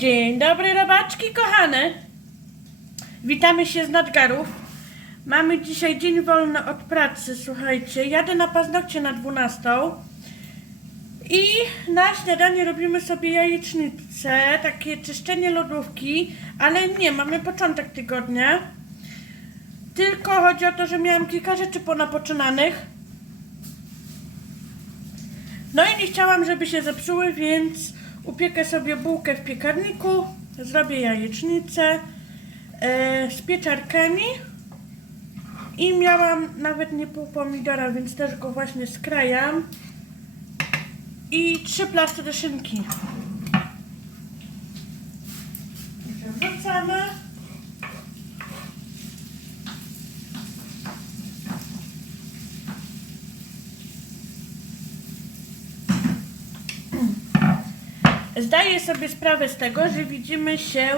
Dzień dobry, robaczki kochane. Witamy się z nadgarów. Mamy dzisiaj dzień wolny od pracy, słuchajcie. Jadę na paznokcie na 12. I na śniadanie robimy sobie jajecznicę, takie czyszczenie lodówki, ale nie, mamy początek tygodnia. Tylko chodzi o to, że miałam kilka rzeczy ponapoczynanych. No i nie chciałam, żeby się zepsuły, więc upiekę sobie bułkę w piekarniku, zrobię jajecznicę e, z pieczarkami i miałam nawet nie pół pomidora, więc też go właśnie skrajam i trzy plastry szynki. Wrzucamy. Zdaję sobie sprawę z tego, że widzimy się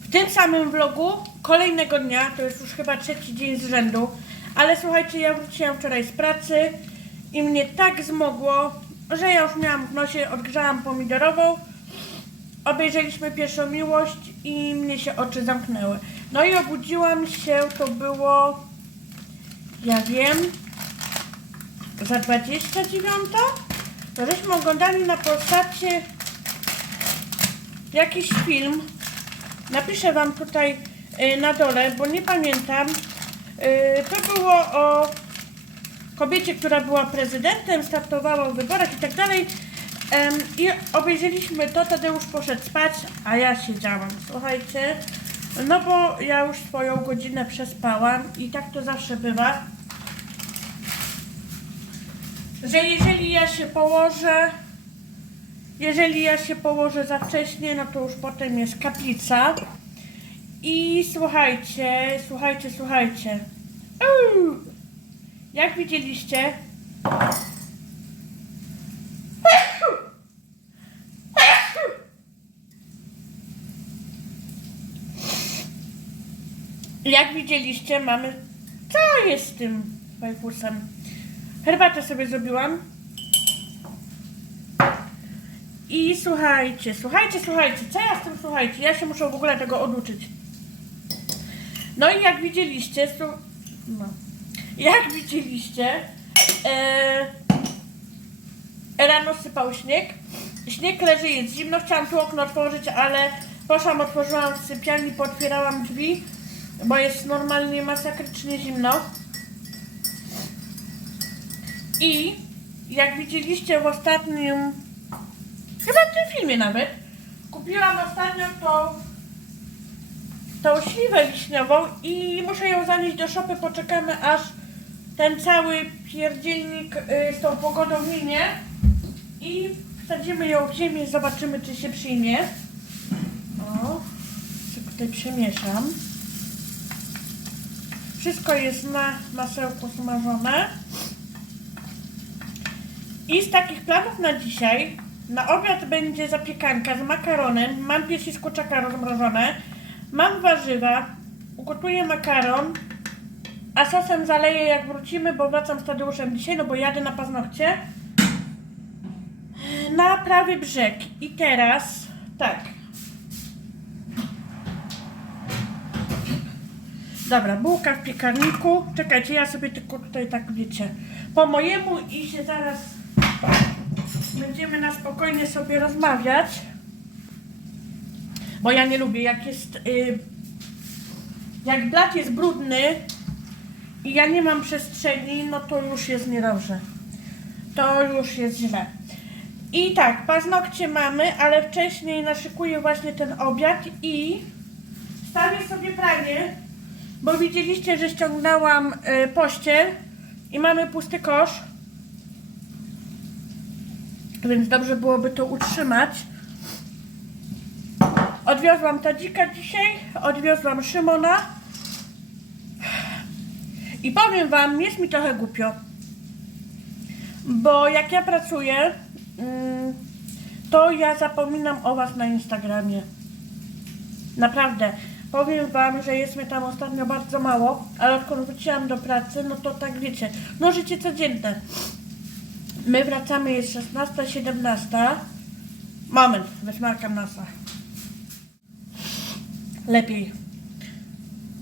w tym samym vlogu kolejnego dnia, to jest już chyba trzeci dzień z rzędu, ale słuchajcie, ja wróciłam wczoraj z pracy i mnie tak zmogło, że ja już miałam w nosie, odgrzałam pomidorową, obejrzeliśmy pierwszą miłość i mnie się oczy zamknęły. No i obudziłam się, to było, ja wiem, za 29? To żeśmy oglądali na Polsacie jakiś film. Napiszę wam tutaj y, na dole, bo nie pamiętam. Y, to było o kobiecie, która była prezydentem, startowała w wyborach i tak dalej. I obejrzeliśmy to, Tadeusz poszedł spać, a ja siedziałam. Słuchajcie, no bo ja już swoją godzinę przespałam i tak to zawsze bywa że jeżeli ja się położę, jeżeli ja się położę za wcześnie, no to już potem jest kaplica. I słuchajcie, słuchajcie, słuchajcie. Uuu. Jak widzieliście, jak widzieliście, mamy. Co jest z tym fajfusem? Herbatę sobie zrobiłam. I słuchajcie, słuchajcie, słuchajcie, co ja z tym słuchajcie? Ja się muszę w ogóle tego oduczyć. No i jak widzieliście, su... no. jak widzieliście, e... rano sypał śnieg. Śnieg leży, jest zimno, chciałam tu okno otworzyć, ale poszłam, otworzyłam w sypialni, potwierałam drzwi, bo jest normalnie masakrycznie zimno. I jak widzieliście w ostatnim, chyba w tym filmie nawet, kupiłam ostatnio tą, tą śliwę wiśniową i muszę ją zanieść do szopy, poczekamy aż ten cały pierdzielnik y, z tą pogodą minie i wsadzimy ją w ziemię zobaczymy czy się przyjmie. O, tylko tutaj przemieszam. Wszystko jest na masełku smażone. I z takich planów na dzisiaj, na obiad będzie zapiekanka z makaronem, mam piersi z kurczaka rozmrożone, mam warzywa, ugotuję makaron, a sosem zaleję jak wrócimy, bo wracam z Tadeuszem dzisiaj, no bo jadę na paznokcie. Na prawy brzeg. I teraz, tak. Dobra, bułka w piekarniku. Czekajcie, ja sobie tylko tutaj tak wiecie. Po mojemu i się zaraz będziemy na spokojnie sobie rozmawiać. Bo ja nie lubię, jak jest. Y, jak blat jest brudny i ja nie mam przestrzeni, no to już jest niedobrze. To już jest źle. I tak, paznokcie mamy, ale wcześniej naszykuję właśnie ten obiad i stawię sobie pranie, bo widzieliście, że ściągnęłam y, pościel i mamy pusty kosz. Więc dobrze byłoby to utrzymać. Odwiozłam Tadzika dzisiaj, odwiozłam Szymona. I powiem wam, jest mi trochę głupio. Bo jak ja pracuję, mm, to ja zapominam o was na Instagramie. Naprawdę. Powiem wam, że jest mnie tam ostatnio bardzo mało, ale odkąd wróciłam do pracy, no to tak wiecie, no życie codzienne. My wracamy, jest 16, 17. Moment, wysmarkam nosa. Lepiej.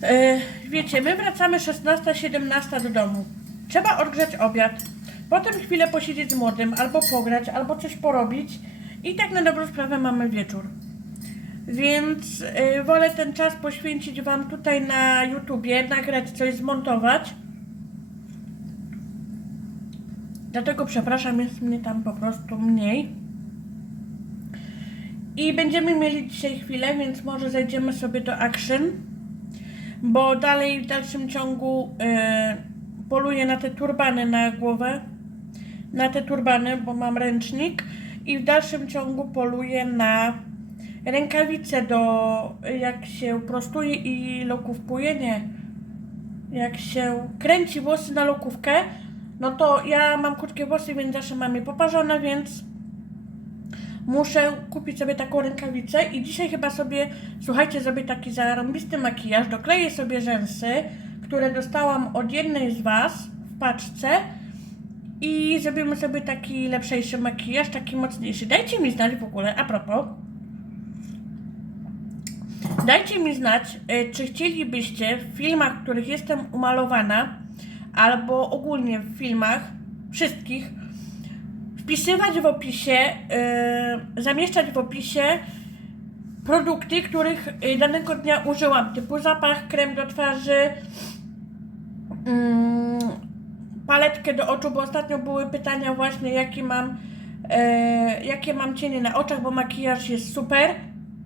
E, wiecie, my wracamy 16-17 do domu. Trzeba odgrzać obiad, potem chwilę posiedzieć z młodym, albo pograć, albo coś porobić i tak na dobrą sprawę mamy wieczór. Więc e, wolę ten czas poświęcić Wam tutaj na YouTubie, nagrać coś, zmontować. Dlatego przepraszam, jest mnie tam po prostu mniej. I będziemy mieli dzisiaj chwilę, więc może zejdziemy sobie do action, bo dalej w dalszym ciągu e, poluję na te turbany na głowę, na te turbany, bo mam ręcznik i w dalszym ciągu poluję na rękawice do, jak się prostuje i lokówkuje, nie, jak się kręci włosy na lokówkę, no to ja mam krótkie włosy, więc zawsze mam je poparzone, więc muszę kupić sobie taką rękawicę. I dzisiaj chyba sobie, słuchajcie, zrobię taki zarąbisty makijaż, dokleję sobie rzęsy, które dostałam od jednej z Was w paczce. I zrobimy sobie taki lepszejszy makijaż, taki mocniejszy. Dajcie mi znać w ogóle, a propos, dajcie mi znać, y, czy chcielibyście w filmach, w których jestem umalowana, albo ogólnie w filmach, wszystkich, wpisywać w opisie, yy, zamieszczać w opisie produkty, których y, danego dnia użyłam, typu zapach, krem do twarzy, mm, paletkę do oczu, bo ostatnio były pytania właśnie, jaki mam, e, jakie mam cienie na oczach, bo makijaż jest super.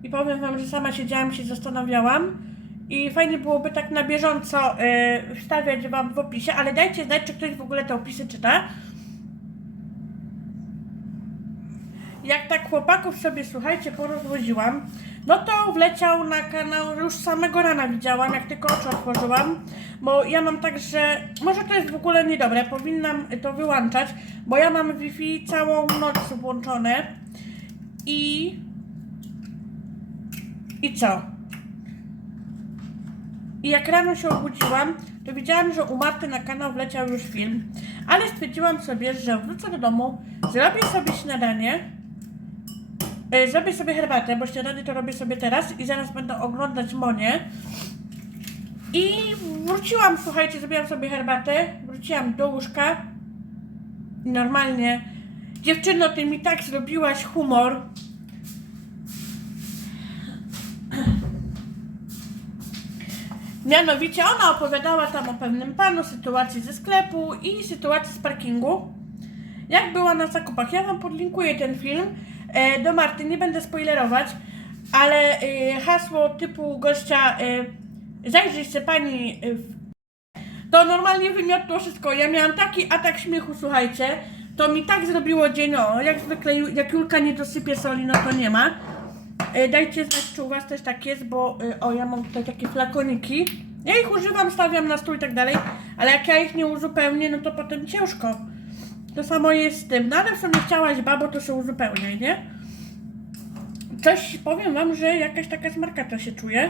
I powiem Wam, że sama siedziałam się zastanawiałam i fajnie byłoby tak na bieżąco e, wstawiać Wam w opisie, ale dajcie znać, czy ktoś w ogóle te opisy czyta. jak tak chłopaków sobie, słuchajcie, porozwoziłam, no to wleciał na kanał, już samego rana widziałam, jak tylko oczy otworzyłam, bo ja mam tak, że może to jest w ogóle niedobre, powinnam to wyłączać, bo ja mam Wi-Fi całą noc włączone i... I co? I jak rano się obudziłam, to widziałam, że u Marty na kanał wleciał już film, ale stwierdziłam sobie, że wrócę do domu, zrobię sobie śniadanie, E, Zrobię sobie herbatę, bo śniadanie to robię sobie teraz i zaraz będę oglądać Monię. I wróciłam, słuchajcie, zrobiłam sobie herbatę, wróciłam do łóżka. Normalnie, dziewczyno, ty mi tak zrobiłaś humor. Mianowicie ona opowiadała tam o pewnym panu, sytuacji ze sklepu i sytuacji z parkingu. Jak była na zakupach. Ja wam podlinkuję ten film e, do Marty, nie będę spoilerować, ale e, hasło typu gościa e, zajrzyj się pani e, to normalnie wymiotło wszystko. Ja miałam taki atak śmiechu, słuchajcie. To mi tak zrobiło dzień, o, jak zwykle, jak Julka nie dosypie soli, no to nie ma. E, dajcie znać, czy u Was też tak jest, bo e, o, ja mam tutaj takie flakoniki. Ja ich używam, stawiam na stół i tak dalej, ale jak ja ich nie uzupełnię, no to potem ciężko. To samo jest z tym. No ale w chciałaś babo, to się uzupełniaj, nie? Coś powiem Wam, że jakaś taka smarkata się czuje.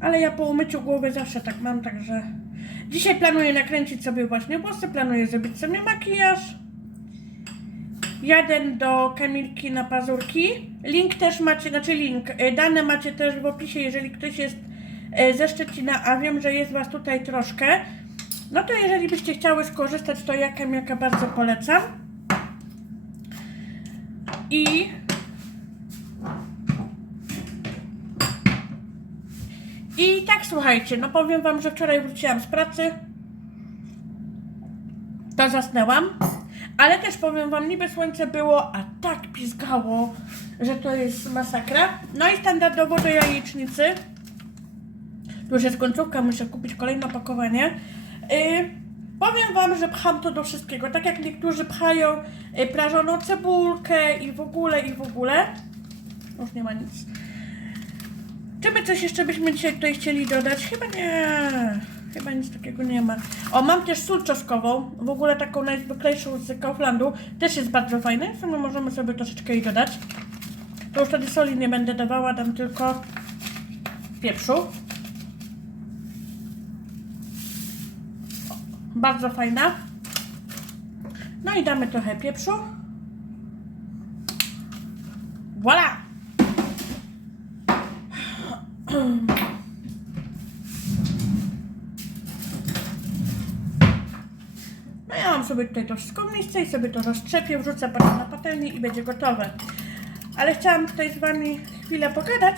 Ale ja po umyciu głowy zawsze tak mam, także... Dzisiaj planuję nakręcić sobie właśnie włosy, planuję zrobić sobie makijaż. Jadę do Kamilki na pazurki. Link też macie, znaczy link, y, dane macie też w opisie, jeżeli ktoś jest y, ze Szczecina, a wiem, że jest Was tutaj troszkę. No to jeżeli byście chciały skorzystać, to ja Kamilka bardzo polecam. I I tak słuchajcie, no powiem wam, że wczoraj wróciłam z pracy. To zasnęłam. Ale też powiem wam, niby słońce było, a tak pizgało, że to jest masakra. No i standardowo do jajecznicy. Tu już jest końcówka, muszę kupić kolejne opakowanie. Yy, powiem wam, że pcham to do wszystkiego. Tak jak niektórzy pchają yy, prażoną cebulkę i w ogóle, i w ogóle. Już nie ma nic. Czy my coś jeszcze byśmy dzisiaj tutaj chcieli dodać? Chyba nie. Chyba nic takiego nie ma. O, mam też sól czosnkową. W ogóle taką najzwyklejszą z Kauflandu. Też jest bardzo fajna. W sumie możemy sobie troszeczkę jej dodać. To już wtedy soli nie będę dawała, dam tylko pieprzu. Bardzo fajna. No i damy trochę pieprzu. Voila! No ja mam sobie tutaj to wszystko miejsce i sobie to roztrzepię, wrzucę potem na patelnię i będzie gotowe. Ale chciałam tutaj z Wami chwilę pogadać,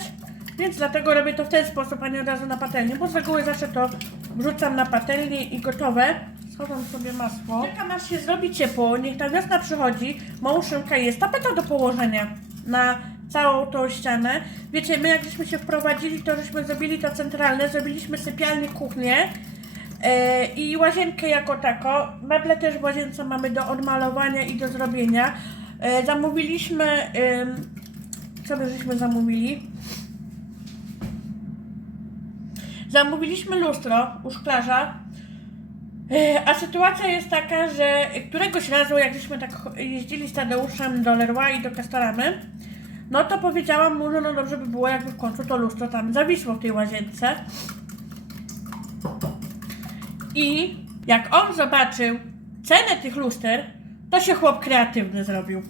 więc dlatego robię to w ten sposób, a nie od razu na patelnię, bo z reguły zawsze to wrzucam na patelnię i gotowe. Schowam sobie masło. Czekam aż się zrobi ciepło, niech ta wiosna przychodzi, mążynka jest, tapeta do położenia na całą tą ścianę. Wiecie, my jak żeśmy się wprowadzili, to żeśmy zrobili to centralne, zrobiliśmy sypialnię, kuchnię, I łazienkę jako tako. Meble też w łazience mamy do odmalowania i do zrobienia. E, zamówiliśmy. co my żeśmy zamówili? Zamówiliśmy lustro u szklarza. E, A sytuacja jest taka, że któregoś razu, jak żeśmy tak jeździli z Tadeuszem do Leroy i do Castoramy, no to powiedziałam mu, że no dobrze by było, jakby w końcu to lustro tam zawisło w tej łazience. I jak on zobaczył cenę tych luster, to się chłop kreatywny zrobił.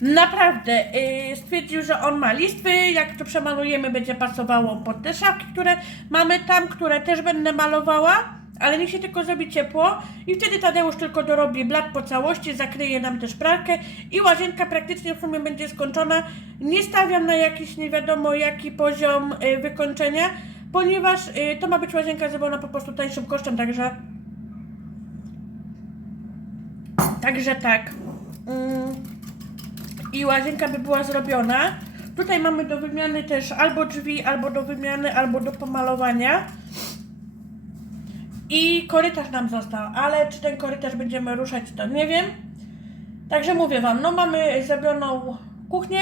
Naprawdę, yy, stwierdził, że on ma listwy, jak to przemalujemy, będzie pasowało pod te szafki, które mamy tam, które też będę malowała, ale niech się tylko zrobi ciepło i wtedy Tadeusz tylko dorobi blat po całości, zakryje nam też pralkę i łazienka praktycznie w sumie będzie skończona. Nie stawiam na jakiś nie wiadomo jaki poziom yy, wykończenia, ponieważ yy, to ma być łazienka zrobiona po prostu tańszym kosztem, także Także tak. Mm. I łazienka by była zrobiona. Tutaj mamy do wymiany też albo drzwi, albo do wymiany, albo do pomalowania. I korytarz nam został, ale czy ten korytarz będziemy ruszać, to nie wiem. Także mówię Wam, no mamy zrobioną kuchnię.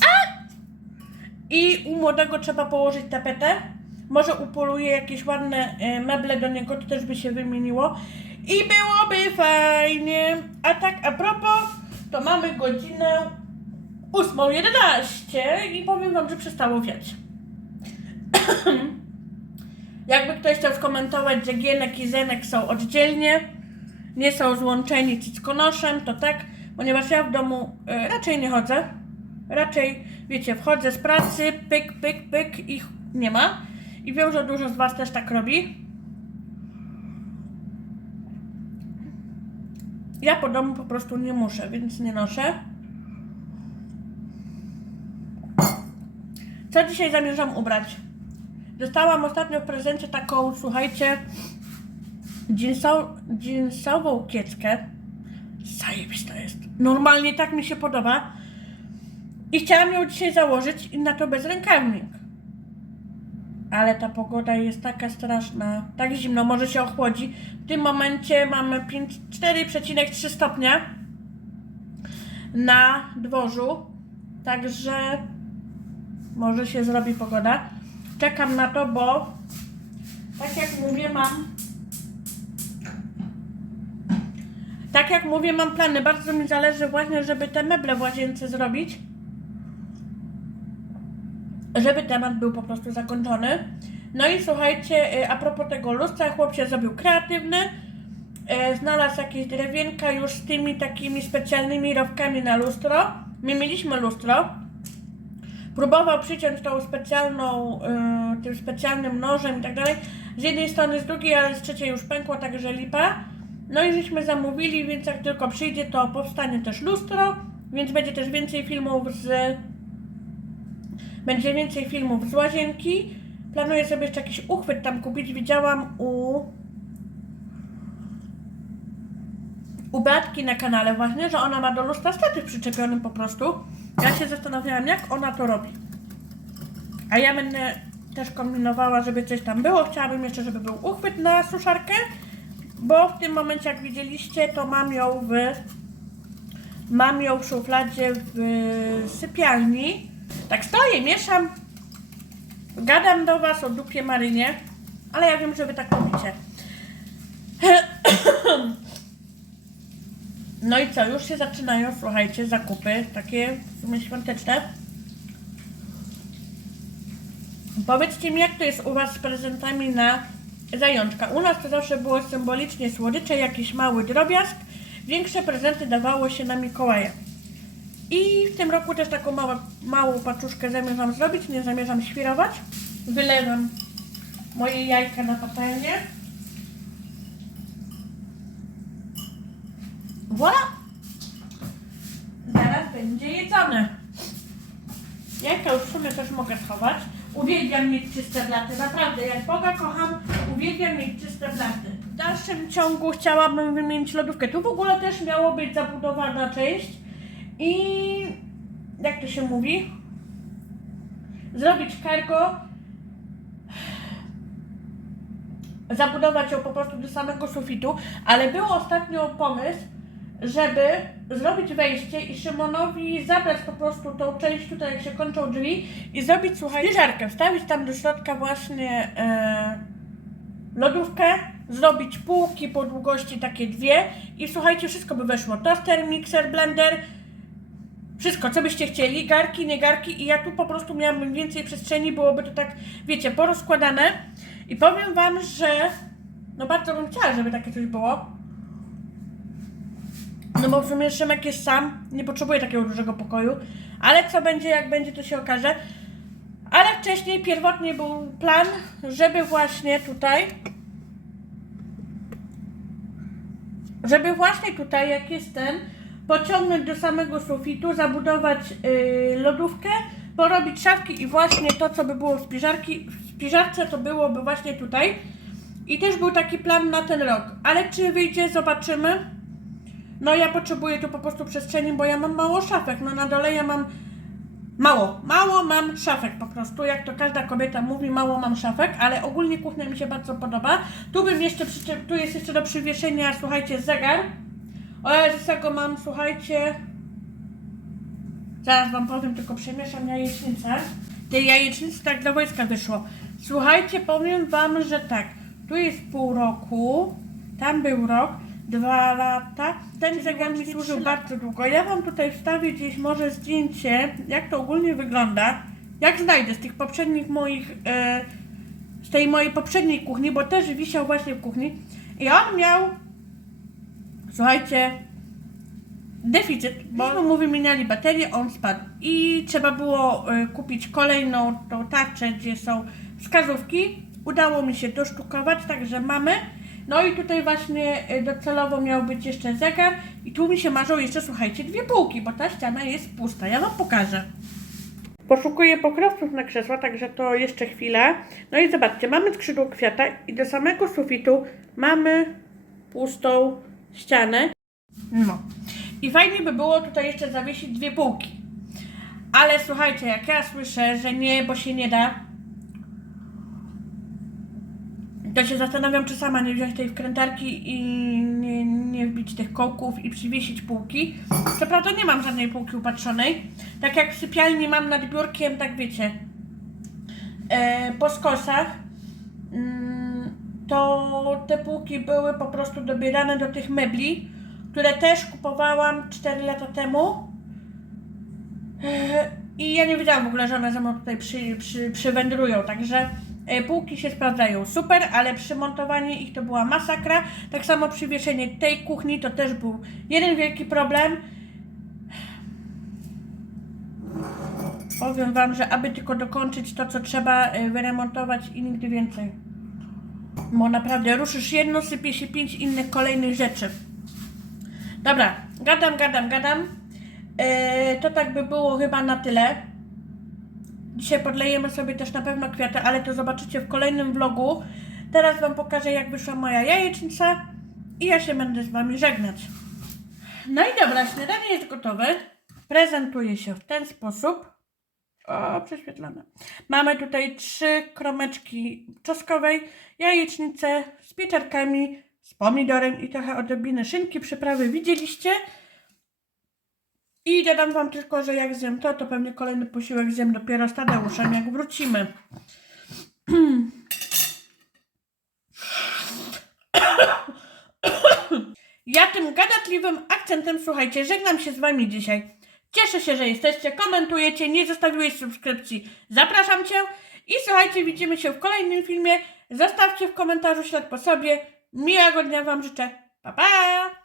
A! I u młodego trzeba położyć tapetę. Może upoluję jakieś ładne e, meble do niego, to też by się wymieniło. I byłoby fajnie. A tak a propos, to mamy godzinę 8.11 i powiem Wam, że przestało wiać. Jakby ktoś chciał skomentować, że Gienek i Zenek są oddzielnie, nie są złączeni cyckonoszem, to tak, ponieważ ja w domu e, raczej nie chodzę. Raczej, wiecie, wchodzę z pracy, pyk, pyk, pyk, ich nie ma. I wiem, że dużo z Was też tak robi. Ja po domu po prostu nie muszę, więc nie noszę. Co dzisiaj zamierzam ubrać? Dostałam ostatnio w prezencie taką, słuchajcie, jeansową, jeansową kieckę. Zajebista jest. Normalnie tak mi się podoba. I chciałam ją dzisiaj założyć i na to bez rękawnik. Ale ta pogoda jest taka straszna, tak zimno, może się ochłodzi. W tym momencie mamy 5 4,3 stopnia na dworzu, także może się zrobi pogoda. Czekam na to, bo tak jak mówię, mam tak jak mówię, mam plany. Bardzo mi zależy właśnie, żeby te meble w łazience zrobić żeby temat był po prostu zakończony. No i słuchajcie, y, a propos tego lustra, chłop się zrobił kreatywny, y, znalazł jakieś drewienka już z tymi takimi specjalnymi rowkami na lustro. My mieliśmy lustro. Próbował przyciąć tą specjalną, y, tym specjalnym nożem i tak dalej. Z jednej strony, z drugiej, ale z trzeciej już pękło, także lipa. No i żeśmy zamówili, więc jak tylko przyjdzie, to powstanie też lustro, więc będzie też więcej filmów z będzie więcej filmów z łazienki. Planuję sobie jeszcze jakiś uchwyt tam kupić. Widziałam u u Beatki na kanale właśnie, że ona ma do lustra statyw przyczepionym po prostu. Ja się zastanawiałam, jak ona to robi. A ja będę też kombinowała, żeby coś tam było. Chciałabym jeszcze, żeby był uchwyt na suszarkę, bo w tym momencie, jak widzieliście, to mam ją w mam ją w szufladzie w sypialni. Tak stoję, mieszam, gadam do Was o dupie Marynie, ale ja wiem, że Wy tak robicie. No i co, już się zaczynają, słuchajcie, zakupy, takie w sumie świąteczne. Powiedzcie mi, jak to jest u Was z prezentami na zajączka. U nas to zawsze było symbolicznie słodycze, jakiś mały drobiazg większe prezenty dawało się na Mikołaja. I w tym roku też taką małą, małą paczuszkę zamierzam zrobić, nie zamierzam świrować. Wylewam moje jajka na patelnię. Voilà! Zaraz będzie jedzone. Jajka już w sumie też mogę schować. Uwielbiam mieć czyste blaty, naprawdę. Jak Boga kocham, uwielbiam mieć czyste blaty. W dalszym ciągu chciałabym wymienić lodówkę. Tu w ogóle też miało być zabudowana część i jak to się mówi? Zrobić cargo, zabudować ją po prostu do samego sufitu, ale był ostatnio pomysł, żeby zrobić wejście i Szymonowi zabrać po prostu tą część tutaj, jak się kończą drzwi i zrobić, słuchaj, spiżarkę, wstawić tam do środka właśnie e, lodówkę, zrobić półki po długości takie dwie i słuchajcie, wszystko by weszło. Toster, mikser, blender, wszystko, co byście chcieli, garki, nie garki i ja tu po prostu miałabym więcej przestrzeni, byłoby to tak, wiecie, porozkładane i powiem Wam, że no bardzo bym chciała, żeby takie coś było. No bo w sumie Szymek jest sam, nie potrzebuje takiego dużego pokoju, ale co będzie, jak będzie, to się okaże. Ale wcześniej, pierwotnie był plan, żeby właśnie tutaj, żeby właśnie tutaj, jak jest ten, pociągnąć do samego sufitu, zabudować yy, lodówkę, porobić szafki i właśnie to, co by było w, spiżarki, w spiżarce, to byłoby właśnie tutaj. I też był taki plan na ten rok. Ale czy wyjdzie, zobaczymy. No ja potrzebuję tu po prostu przestrzeni, bo ja mam mało szafek. No na dole ja mam mało, mało mam szafek po prostu. Jak to każda kobieta mówi, mało mam szafek, ale ogólnie kuchnia mi się bardzo podoba. Tu bym jeszcze, tu jest jeszcze do przywieszenia, słuchajcie, zegar. O Jezus, ja go mam, słuchajcie. Zaraz wam powiem, tylko przemieszam jajecznicę. Tej jajecznicy tak do wojska wyszło. Słuchajcie, powiem wam, że tak. Tu jest pół roku, tam był rok, dwa lata. Ten zegar mi służył bardzo długo. Ja wam tutaj wstawię gdzieś może zdjęcie, jak to ogólnie wygląda. Jak znajdę z tych poprzednich moich, e, z tej mojej poprzedniej kuchni, bo też wisiał właśnie w kuchni. I on miał, słuchajcie, deficyt, bo mu wymieniali baterię, on spadł. I trzeba było y, kupić kolejną tą tarczę, gdzie są wskazówki. Udało mi się dosztukować, także mamy. No i tutaj właśnie y, docelowo miał być jeszcze zegar i tu mi się marzą jeszcze, słuchajcie, dwie półki, bo ta ściana jest pusta. Ja Wam pokażę. Poszukuję pokrowców na krzesła, także to jeszcze chwilę. No i zobaczcie, mamy skrzydło kwiata i do samego sufitu mamy pustą ścianę. No. I fajnie by było tutaj jeszcze zawiesić dwie półki. Ale słuchajcie, jak ja słyszę, że nie, bo się nie da, to się zastanawiam, czy sama nie wziąć tej wkrętarki i nie, nie wbić tych kołków i przywiesić półki. Co prawda nie mam żadnej półki upatrzonej. Tak jak w sypialni mam nad biurkiem, tak wiecie, e, po skosach, mm, to te półki były po prostu dobierane do tych mebli, które też kupowałam 4 lata temu. I ja nie wiedziałam w ogóle, że one ze mną tutaj przy, przy, przywędrują, także e, półki się sprawdzają super, ale przymontowanie ich to była masakra. Tak samo przywieszenie tej kuchni to też był jeden wielki problem. Powiem Wam, że aby tylko dokończyć to, co trzeba e, wyremontować i nigdy więcej. Bo naprawdę ruszysz jedno, sypie się pięć innych kolejnych rzeczy. Dobra, gadam, gadam, gadam. E, to tak by było chyba na tyle. Dzisiaj podlejemy sobie też na pewno kwiaty, ale to zobaczycie w kolejnym vlogu. Teraz Wam pokażę, jak wyszła moja jajecznica i ja się będę z Wami żegnać. No i dobra, śniadanie jest gotowe. Prezentuje się w ten sposób. O, prześwietlone. Mamy tutaj trzy kromeczki czosnkowej, jajecznicę z pieczarkami, z pomidorem i trochę odrobiny szynki, przyprawy widzieliście. I dodam Wam tylko, że jak zjem to, to pewnie kolejny posiłek zjem dopiero z Tadeuszem, jak wrócimy. Ja tym gadatliwym akcentem, słuchajcie, żegnam się z Wami dzisiaj. Cieszę się, że jesteście, komentujecie, nie zostawiłeś subskrypcji. Zapraszam Cię i słuchajcie, widzimy się w kolejnym filmie. Zostawcie w komentarzu ślad po sobie. Miłego dnia Wam życzę. Pa, pa!